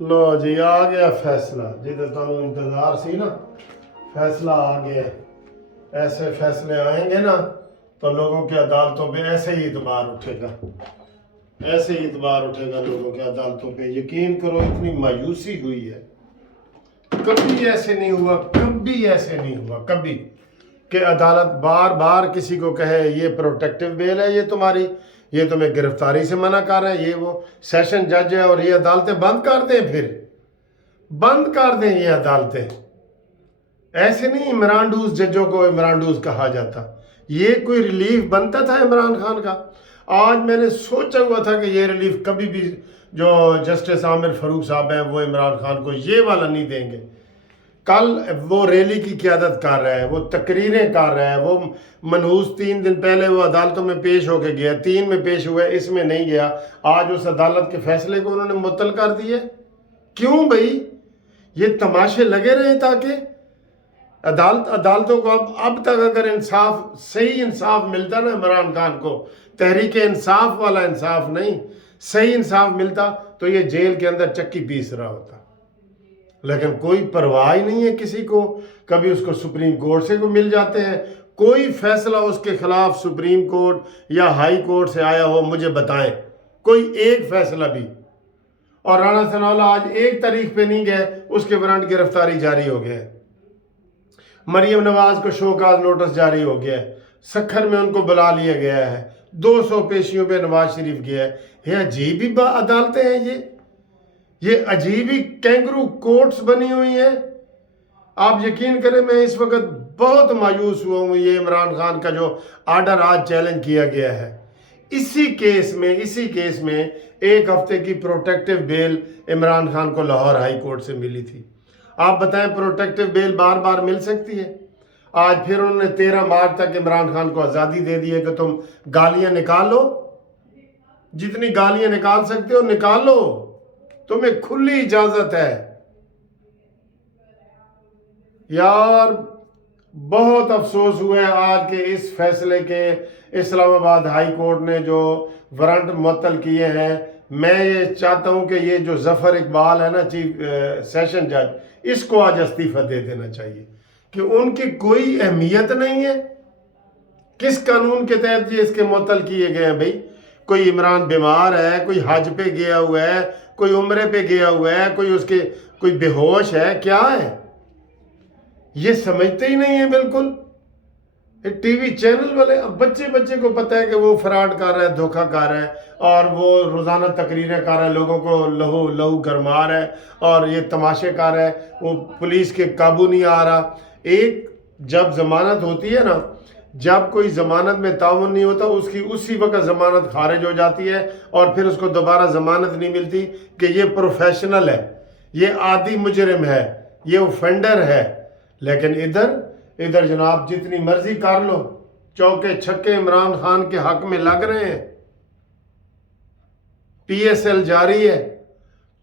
لو جی آ گیا فیصلہ جدھر تمہیں انتظار سی نا، فیصلہ آ گیا۔ ایسے فیصلے آئیں گے نا تو لوگوں کی عدالتوں پہ ایسے ہی اعتبار اٹھے گا، ایسے ہی اعتبار اٹھے گا لوگوں کی عدالتوں پہ۔ یقین کرو اتنی مایوسی ہوئی ہے، کبھی ایسے نہیں ہوا، کبھی ایسے نہیں ہوا، کبھی کہ عدالت بار بار کسی کو کہے یہ پروٹیکٹیو بیل ہے، یہ تمہاری، یہ تمہیں گرفتاری سے منع کر رہے ہیں، یہ وہ سیشن جج ہے، اور یہ عدالتیں بند کر دیں، پھر بند کر دیں یہ عدالتیں۔ ایسے نہیں عمران ڈوز ججوں کو عمران ڈوز کہا جاتا، یہ کوئی ریلیف بنتا تھا عمران خان کا؟ آج میں نے سوچا ہوا تھا کہ یہ ریلیف کبھی بھی جو جسٹس عامر فاروق صاحب ہیں وہ عمران خان کو یہ والا نہیں دیں گے۔ کل وہ ریلی کی قیادت کر رہا ہے، وہ تقریریں کر رہا ہے، وہ منحوس 3 دن پہلے وہ عدالتوں میں پیش ہو کے گیا، 3 میں پیش ہوا ہے، اس میں نہیں گیا۔ آج اس عدالت کے فیصلے کو انہوں نے معطل کر دیے۔ کیوں بھائی؟ یہ تماشے لگے رہے تاکہ عدالتوں کو اب تک اگر انصاف، صحیح انصاف ملتا نا عمران خان کو، تحریک انصاف والا انصاف نہیں، صحیح انصاف ملتا تو یہ جیل کے اندر چکی پیس رہا ہوتا۔ لیکن کوئی پرواہ ہی نہیں ہے کسی کو، کبھی اس کو سپریم کورٹ سے کو مل جاتے ہیں، کوئی فیصلہ اس کے خلاف سپریم کورٹ یا ہائی کورٹ سے آیا ہو مجھے بتائیں، کوئی ایک فیصلہ بھی۔ اور رانا ثناء اللہ آج 1 تاریخ پہ نہیں گئے، اس کے وارنٹ گرفتاری جاری ہو گیا ہے۔ مریم نواز کو شوکاز نوٹس جاری ہو گیا ہے، سکھر میں ان کو بلا لیا گیا ہے، 200 پیشیوں پہ نواز شریف گیا ہے۔ یہ عجیب ہی عدالتیں ہیں، یہ عجیب ہی کینگرو کورٹس بنی ہوئی ہیں۔ آپ یقین کریں میں اس وقت بہت مایوس ہوا ہوں، یہ عمران خان کا جو آرڈر آج چیلنج کیا گیا ہے، اسی کیس میں 1 ہفتے کی پروٹیکٹیو بیل عمران خان کو لاہور ہائی کورٹ سے ملی تھی۔ آپ بتائیں پروٹیکٹیو بیل بار بار مل سکتی ہے؟ آج پھر انہوں نے 13 مارچ تک عمران خان کو آزادی دے دی ہے کہ تم گالیاں نکالو، جتنی گالیاں نکال سکتے ہو نکالو، تمہیں کھلی اجازت ہے۔ یار بہت افسوس ہوا ہے آج کے اس فیصلے کے، اسلام آباد ہائی کورٹ نے جو وارنٹ معطل کیے ہیں۔ میں یہ چاہتا ہوں کہ یہ جو ظفر اقبال ہے نا چیف سیشن جج، اس کو آج استعفیٰ دے دینا چاہیے کہ ان کی کوئی اہمیت نہیں ہے۔ کس قانون کے تحت یہ اس کے معطل کیے گئے ہیں بھائی؟ کوئی عمران بیمار ہے، کوئی حج پہ گیا ہوا ہے، کوئی عمرے پہ گیا ہوا ہے، کوئی بے ہوش ہے، کیا ہے؟ یہ سمجھتے ہی نہیں ہے بالکل۔ ٹی وی چینل والے بچے کو پتہ ہے کہ وہ فراڈ کر رہا ہے، دھوکہ کر رہا ہے، اور وہ روزانہ تقریریں کر رہا ہے، لوگوں کو لہو گرما رہا ہے، اور یہ تماشے کر رہا ہے، وہ پولیس کے قابو نہیں آ رہا۔ جب ضمانت ہوتی ہے نا، جب کوئی ضمانت میں تعاون نہیں ہوتا، اسی وقت ضمانت خارج ہو جاتی ہے، اور پھر اس کو دوبارہ ضمانت نہیں ملتی کہ یہ پروفیشنل ہے، یہ عادی مجرم ہے، یہ اوفینڈر ہے۔ لیکن ادھر جناب جتنی مرضی کر لو، چوکے چھکے عمران خان کے حق میں لگ رہے ہیں، پی ایس ایل جاری ہے۔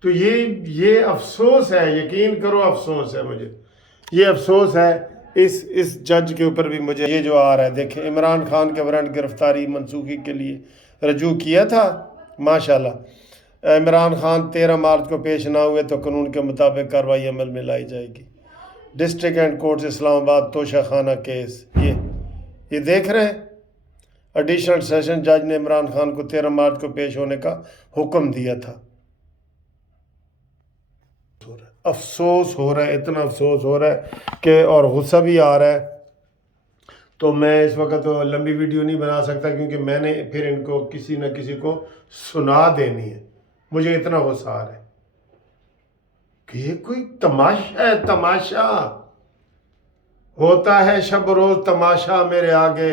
تو یہ افسوس ہے، یقین کرو افسوس ہے مجھے، یہ افسوس ہے اس جج کے اوپر بھی مجھے۔ یہ جو آ رہا ہے دیکھیں، عمران خان کے وارنٹ گرفتاری منسوخی کے لیے رجوع کیا تھا، ماشاءاللہ عمران خان 13 مارچ کو پیش نہ ہوئے تو قانون کے مطابق کارروائی عمل میں لائی جائے گی۔ ڈسٹرکٹ اینڈ کورٹ اسلام آباد توشہ خانہ کیس، یہ دیکھ رہے ہیں، ایڈیشنل سیشن جج نے عمران خان کو 13 مارچ کو پیش ہونے کا حکم دیا تھا۔ افسوس ہو رہا ہے، اتنا افسوس ہو رہا ہے کہ اور غصہ بھی آ رہا ہے۔ تو میں اس وقت لمبی ویڈیو نہیں بنا سکتا کیونکہ میں نے پھر ان کو کسی نہ کسی کو سنا دینی ہے، مجھے اتنا غصہ آ رہا ہے کہ یہ کوئی تماشا ہے، تماشا ہوتا ہے شب و روز تماشا میرے آگے،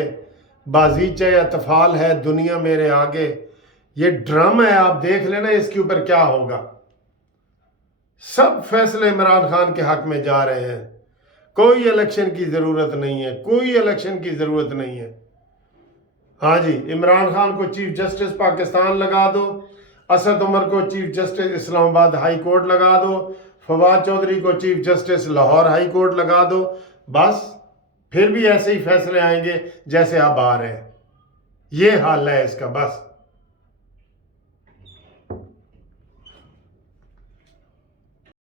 بازیچہ اطفال ہے دنیا میرے آگے۔ یہ ڈرامہ ہے، آپ دیکھ لینا اس کے اوپر کیا ہوگا۔ سب فیصلے عمران خان کے حق میں جا رہے ہیں، کوئی الیکشن کی ضرورت نہیں ہے، کوئی الیکشن کی ضرورت نہیں ہے۔ ہاں جی، عمران خان کو چیف جسٹس پاکستان لگا دو، اسد عمر کو چیف جسٹس اسلام آباد ہائی کورٹ لگا دو، فواد چودھری کو chief justice Lahore high court لگا دو، بس پھر بھی ایسے ہی فیصلے آئیں گے جیسے اب آ رہے ہیں۔ یہ حال ہے اس کا، بس۔